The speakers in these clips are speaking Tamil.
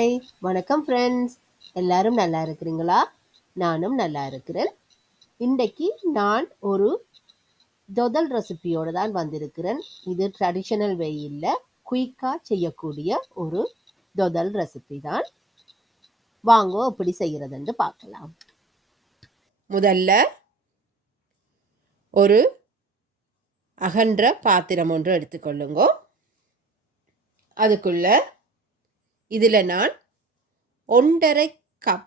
ஹாய், வணக்கம் ஃப்ரெண்ட்ஸ். எல்லாரும் நல்லா இருக்கிறீங்களா? நானும் நல்லா இருக்கிறேன். இன்றைக்கு நான் ஒரு தொதல் ரெசிபியோடு தான் வந்திருக்கிறேன். இது ட்ரெடிஷனல் வே இல்லை, குயிக்காக செய்யக்கூடிய ஒரு தொதல் ரெசிபி தான். வாங்கோ எப்படி செய்கிறதுன்னு பார்க்கலாம். முதல்ல ஒரு அகன்ற பாத்திரம் ஒன்று எடுத்துக்கொள்ளுங்க. அதுக்குள்ள இதில் நான் 1.5 கப்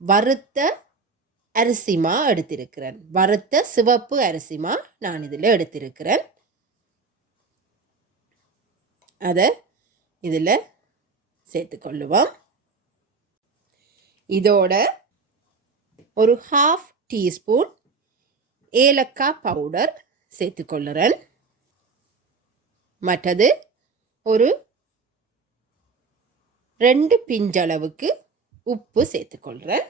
வறுத்த அரிசிமா எடுத்திருக்கிறேன். வறுத்த சிவப்பு அரிசிமா நான் இதில் எடுத்திருக்கிறேன். அதை இதில் சேர்த்துக்கொள்ளுவோம். இதோட ஒரு 1/2 டீஸ்பூன் ஏலக்காய் பவுடர் சேர்த்துக்கொள்ளுறேன். மற்றது ஒரு 2 பிஞ்சளவுக்கு உப்பு சேர்த்துக்கொள்கிறேன்.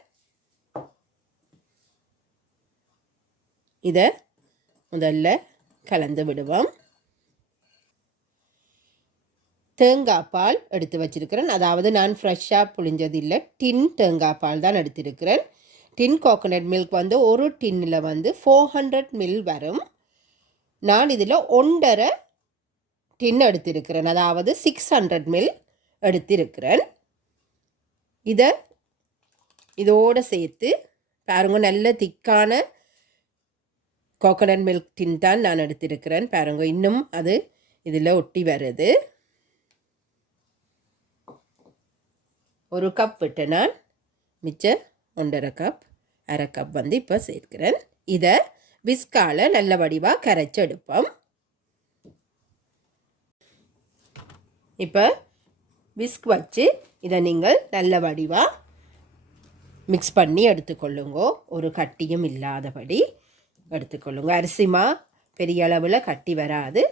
இதை முதல்ல கலந்து விடுவோம். தேங்காய் பால் எடுத்து வச்சிருக்கிறேன். அதாவது நான் ஃப்ரெஷ்ஷாக புளிஞ்சது இல்லை, டின் தேங்காய் பால் தான் எடுத்திருக்கிறேன். டின் கோகோனட் மில்க் வந்து ஒரு டின்னில் வந்து 400 ml வரும். நான் இதில் 1.5 டின் எடுத்திருக்கிறேன், அதாவது 600 ml எடுத்திருக்கிறேன். இதோடு சேர்த்து பாருங்க, நல்ல திக்கான கோகோனட் மில்க் டின் தான் நான் எடுத்திருக்கிறேன். பாருங்க, இன்னும் அது இதில் ஒட்டி வருது. ஒரு கப் விட்டு நான் மிச்ச 1.5 கப், 1/2 கப் வந்து இப்போ சேர்க்கிறேன். இதை விஸ்கால நல்ல வடிவாக கரைச்சி எடுப்போம். இப்போ விஸ்க் வச்சு இதை நீங்கள் நல்ல வடிவாக மிக்ஸ் பண்ணி எடுத்துக்கொள்ளுங்க. ஒரு கட்டியும் இல்லாதபடி எடுத்துக்கொள்ளுங்க. அரிசிமா பெரிய அளவில் கட்டி வராது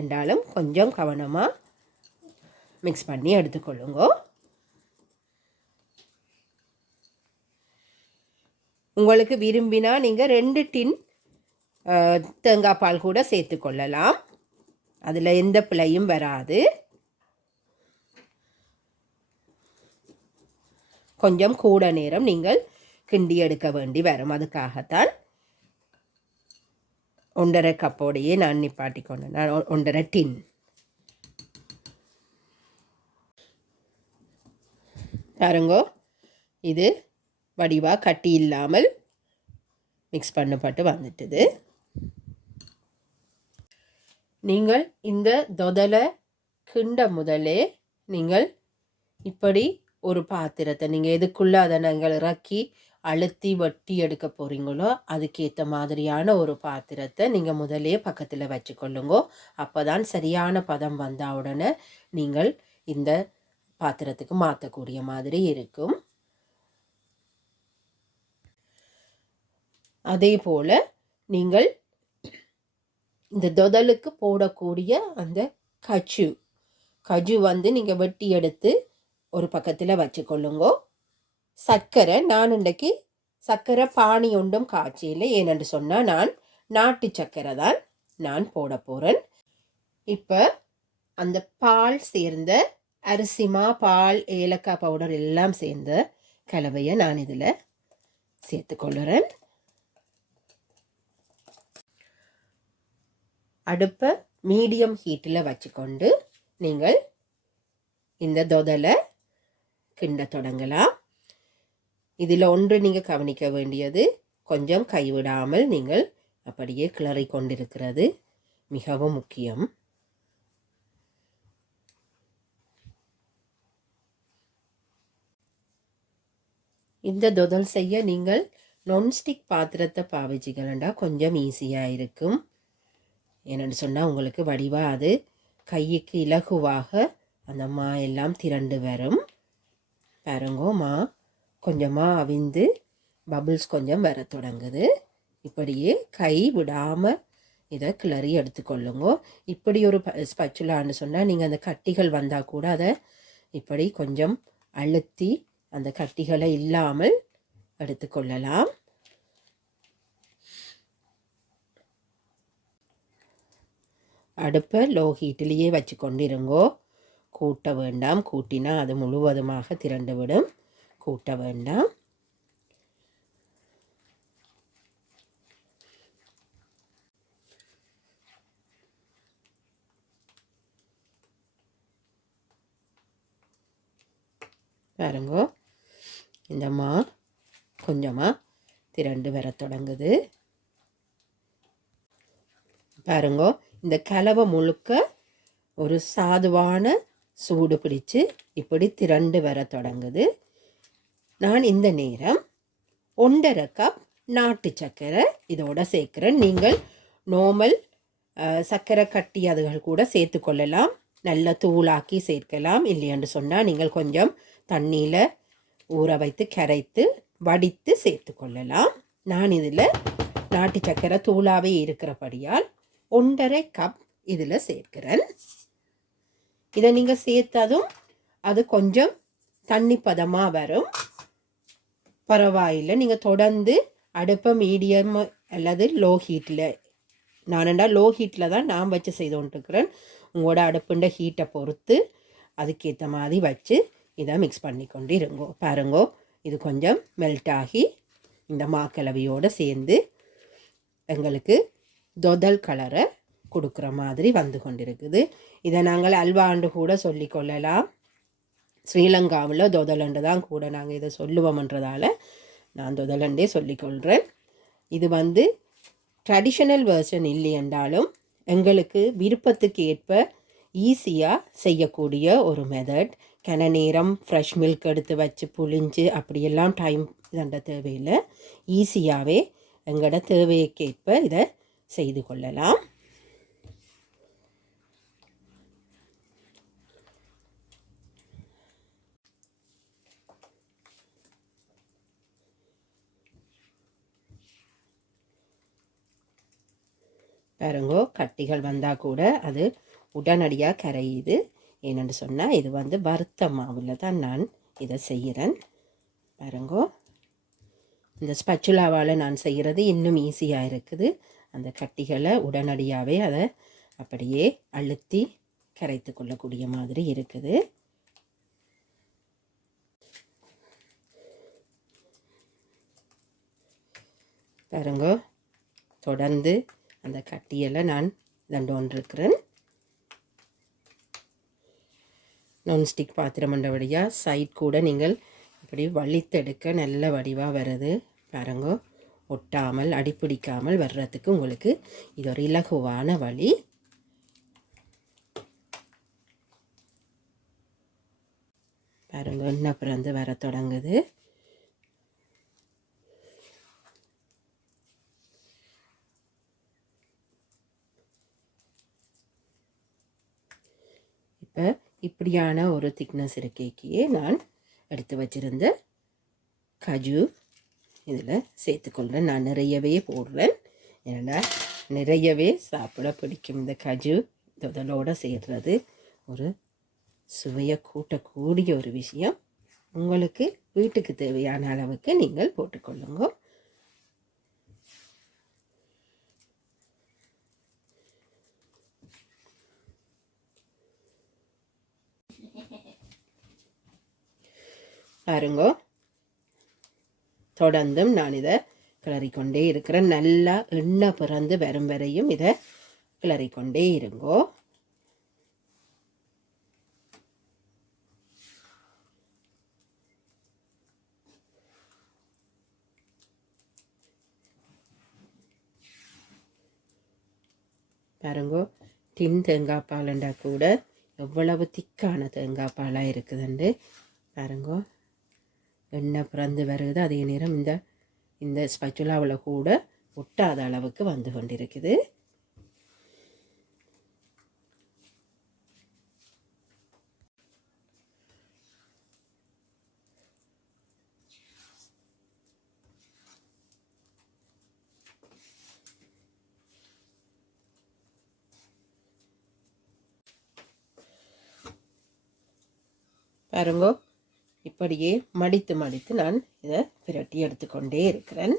என்றாலும் கொஞ்சம் கவனமாக மிக்ஸ் பண்ணி எடுத்துக்கொள்ளுங்க. உங்களுக்கு விரும்பினா நீங்கள் 2 டின் தேங்காய் பால் கூட சேர்த்துக்கொள்ளலாம். அதில் எந்த பிழையும் வராது. கொஞ்சம் கூட நேரம் நீங்கள் கிண்டி எடுக்க வேண்டி வரும். அதுக்காகத்தான் 1.5 கப்போடையே நான் நிப்பாட்டி கொண்டேன். 1.5 டின். பாருங்கோ, இது வடிவாக கட்டி இல்லாமல் மிக்ஸ் பண்ணப்பட்டு வந்துட்டுது. நீங்கள் இந்த தொதலை கிண்ட முதலே நீங்கள் இப்படி ஒரு பாத்திரத்தை நீங்கள் எதுக்குள்ளே அதை நாங்கள் இறக்கி அழுத்தி வட்டி எடுக்க போகிறீங்களோ அதுக்கேற்ற மாதிரியான ஒரு பாத்திரத்தை நீங்கள் முதலே பக்கத்தில் வச்சுக்கொள்ளுங்க. அப்போ தான் சரியான பதம் வந்தால் உடனே நீங்கள் இந்த பாத்திரத்துக்கு மாற்றக்கூடிய மாதிரி இருக்கும். அதே போல் நீங்கள் இந்த தொதலுக்கு போடக்கூடிய அந்த கஜு வந்து நீங்கள் வெட்டி எடுத்து ஒரு பக்கத்தில் வச்சுக்கொள்ளுங்க. சர்க்கரை, நான் இன்றைக்கு சர்க்கரை பானி ஒன்றும் காய்ச்சியில், ஏனென்று சொன்னால் நான் நாட்டு சர்க்கரை தான் நான் போட போகிறேன். இப்போ அந்த பால் சேர்ந்த அரிசிமா, பால், ஏலக்காய் பவுடர் எல்லாம் சேர்ந்த கலவையை நான் இதில் சேர்த்துக்கொள்ளுறேன். அடுப்பை மீடியம் ஹீட்டில் வச்சுக்கொண்டு நீங்கள் இந்த தொதலை கிண்ட தொடங்கலாம். இதில் ஒன்று நீங்கள் கவனிக்க வேண்டியது, கொஞ்சம் கைவிடாமல் நீங்கள் அப்படியே கிளறி கொண்டிருக்கிறது மிகவும் முக்கியம். இந்த தொதல் செய்ய நீங்கள் நான்ஸ்டிக் பாத்திரத்தை பாவிச்சிக்கலண்டா கொஞ்சம் ஈஸியாக இருக்கும். ஏன்னு சொன்னால் உங்களுக்கு வடிவாக அது கைக்கு இலகுவாக அந்த மா எல்லாம் திரண்டு வரும். பாருங்கோ, மா கொஞ்சமாக அவிந்து பபிள்ஸ் கொஞ்சம் வர தொடங்குது. இப்படியே கை விடாமல் இதை கிளறி எடுத்துக்கொள்ளுங்க. இப்படி ஒரு ஸ்பச்சுலான்னு சொன்னால் நீங்கள் அந்த கட்டிகள் வந்தால் கூட அதை இப்படி கொஞ்சம் அழுத்தி அந்த கட்டிகளை இல்லாமல் எடுத்துக்கொள்ளலாம். அடுப்பை லோ ஹீட்டிலேயே வச்சு கொண்டிருங்கோ. கூட்ட வேண்டாம், கூட்டினா அது முழுவதுமாக திரண்டுவிடும். கூட்ட வேண்டாம். பாருங்கோ, இந்த மா கொஞ்சமாக திரண்டு வர தொடங்குது. பாருங்கோ, இந்த கலவை முழுக்க ஒரு சாதுவான சூடு பிடிச்சு இப்படி திரண்டு வர தொடங்குது. நான் இந்த நேரம் 1.5 கப் நாட்டு சர்க்கரை இதோட சேர்க்குறேன். நீங்கள் நார்மல் சர்க்கரை கட்டி அதுகள் கூட சேர்த்து கொள்ளலாம், நல்ல தூளாக்கி சேர்க்கலாம். இல்லையென்று சொன்னால் நீங்கள் கொஞ்சம் தண்ணியில் ஊற வைத்து கரைத்து வடித்து சேர்த்து கொள்ளலாம். நான் இதில் நாட்டு சர்க்கரை தூளாகவே இருக்கிறபடியால் 1.5 கப் இதில் சேர்க்கிறேன். இதை நீங்கள் சேர்த்ததும் அது கொஞ்சம் தண்ணி பதமாக வரும், பரவாயில்லை. நீங்கள் தொடர்ந்து அடுப்பை மீடியம் அல்லது லோ ஹீட்டில், நானண்டா லோ ஹீட்டில் தான் நான் வச்சு செய்து கொண்டிருக்கிறேன். உங்களோட அடுப்புண்ட ஹீட்டை பொறுத்து அதுக்கேற்ற மாதிரி வச்சு இதை மிக்ஸ் பண்ணி கொண்டு இருங்கோ. பாருங்கோ, இது கொஞ்சம் மெல்ட் ஆகி இந்த மாக்கிழவியோடு சேர்ந்து எங்களுக்கு தொதல் கலரை கொடுக்குற மாதிரி வந்து கொண்டிருக்குது. இதை நாங்கள் அல்வாண்டு கூட சொல்லிக்கொள்ளலாம். ஸ்ரீலங்காவில் தொதலண்டு தான் கூட நாங்கள் இதை சொல்லுவோம்ன்றதால நான் தொதலண்டே சொல்லிக்கொள்கிறேன். இது வந்து ட்ரெடிஷ்னல் வெர்ஷன் இல்லை என்றாலும் எங்களுக்கு விருப்பத்துக்கு ஏற்ப ஈஸியாக செய்யக்கூடிய ஒரு மெத்தட். கன நேரம் ஃப்ரெஷ் மில்க் எடுத்து வச்சு புளிஞ்சு அப்படியெல்லாம் டைம் தண்ட தேவையில்லை. ஈஸியாகவே எங்களோட தேவைக்கேற்ப இதை செய்து கொள்ளலாம். பாருங்கோ, கட்டிகள் வந்தால் கூட அது உடனடியாக கரையுது. ஏன்னு சொன்னால் இது வந்து வறுத்த மாவில் தான் நான் இதை செய்கிறேன். பாருங்கோ, இந்த ஸ்பச்சுலாவால் நான் செய்கிறது இன்னும் ஈஸியாக இருக்குது. அந்த கட்டிகளை உடனடியாகவே அதை அப்படியே அழுத்தி கரைத்து கொள்ளக்கூடிய மாதிரி இருக்குது. பாருங்கோ, தொடர்ந்து அந்த கட்டியெல்லாம் நான் தண்டு கொண்டிருக்கிறேன். நான்ஸ்டிக் பாத்திரம் பண்ணுறபடியாக சைட் கூட நீங்கள் இப்படி வலித்தெடுக்க நல்ல வடிவாக வருது. பாருங்கோ, ஒட்டாமல் அடிப்பிடிக்காமல் வர்றதுக்கு உங்களுக்கு இது ஒரு இலகுவான வழி. பாருங்க, எண்ணெய் பிறந்து வர தொடங்குது. இப்போ இப்படியான ஒரு திக்னஸ் இருக்கேக்கியே நான் எடுத்து வச்சுருந்த கஜு இதில் சேர்த்துக்கொள்கிறேன். நான் நிறையவே போடுறேன், ஏன்னா நிறையவே சாப்பிட பிடிக்கும். இந்த கஜு தொதலோடு சேர்றது ஒரு சுவையை கூட்டக்கூடிய ஒரு விஷயம். உங்களுக்கு வீட்டுக்கு தேவையான அளவுக்கு நீங்கள் போட்டுக்கொள்ளுங்க. பாருங்கோ, தொடர்ந்தும் நான் இதை கிளறிக்கொண்டே இருக்கிறேன். நல்லா எண்ணெய் பிறந்து வரும் வரையும் இதை கிளறிக்கொண்டே இருங்கோ. பாருங்கோ, டின் தேங்காய் பாலுண்டா கூட எவ்வளவு திக்கான தேங்காய் பாலாக இருக்குதுண்டு. பாருங்கோ, எண்ணெய் பிறந்து வருது. அதே நேரம் இந்த ஸ்பச்சுலாவில் கூட ஒட்டாத அளவுக்கு வந்து கொண்டிருக்குது. பாருங்கோ, இப்படியே மடித்து மடித்து நான் இதை பிரட்டி எடுத்துக்கொண்டே இருக்கிறேன்.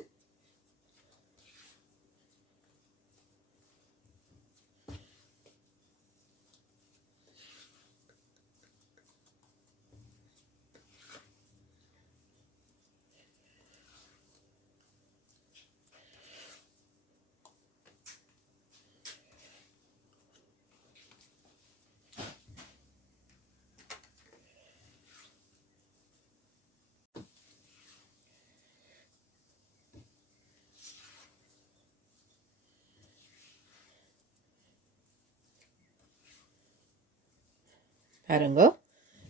பாருங்கோ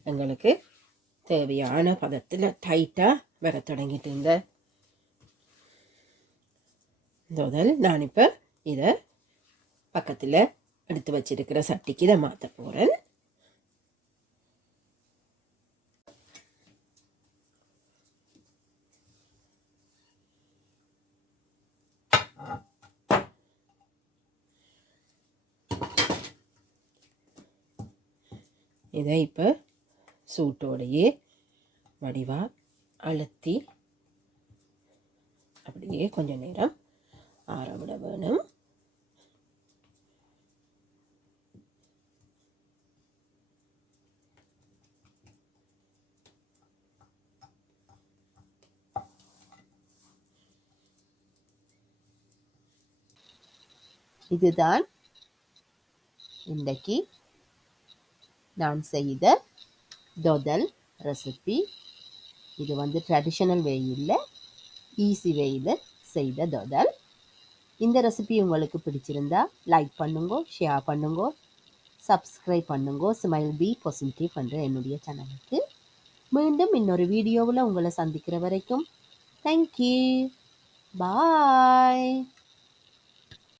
எங்களுக்கு தேவையான பதத்தில் டைட்டாக வர தொடங்கிட்டு இருந்த தொதல். நான் இப்போ இதை பக்கத்தில் எடுத்து வச்சிருக்கிற சட்டிக்கு இதை மாற்ற போகிறேன். இதை இப்போ சூட்டோடையே வடிவாக அழுத்தி அப்படியே கொஞ்ச நேரம் ஆற விட வேணும். இதுதான் இன்றைக்கு நான் செய்த தொதல் ரெசிபி. இது ட்ரெடிஷ்னல் வேயில் ஈஸி வேயில் செய்த தொதல். இந்த ரெசிபி உங்களுக்கு பிடிச்சிருந்தா லைக் பண்ணுங்க, ஷேர் பண்ணுங்க, சப்ஸ்கிரைப் பண்ணுங்க. ஸ்மைல் பி பாசிட்டிவ் பண்ணுற என்னுடைய சேனலுக்கு. மீண்டும் இன்னொரு வீடியோவில் உங்களை சந்திக்கிற வரைக்கும் தேங்க்யூ, பாய்.